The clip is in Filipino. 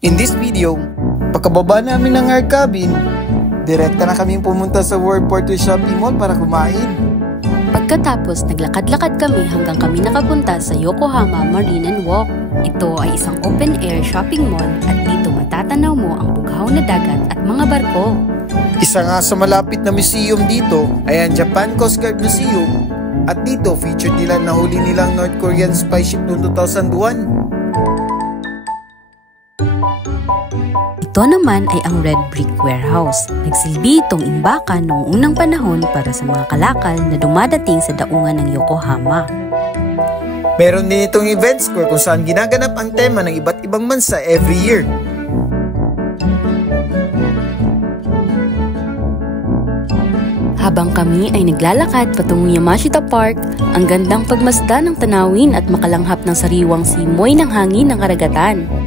In this video, pagkababa namin ng air cabin, direkta na kaming pumunta sa World Port Shopping Mall para kumain. Pagkatapos, naglakad-lakad kami hanggang kami nakapunta sa Yokohama Marine and Walk. Ito ay isang open-air shopping mall at dito matatanaw mo ang bughaw na dagat at mga barko. Isa nga sa malapit na museum dito ay ang Japan Coast Guard Museum at dito featured nila na huli nilang North Korean spy ship noong 2001. Ito naman ay ang Red Brick Warehouse. Nagsilbi itong imbakan noong unang panahon para sa mga kalakal na dumadating sa daungan ng Yokohama. Meron din itong event square kung saan ginaganap ang tema ng iba't ibang bansa every year. Habang kami ay naglalakad patungong Yamashita Park, ang gandang pagmasdan ng tanawin at makalanghap ng sariwang simoy ng hangin ng karagatan.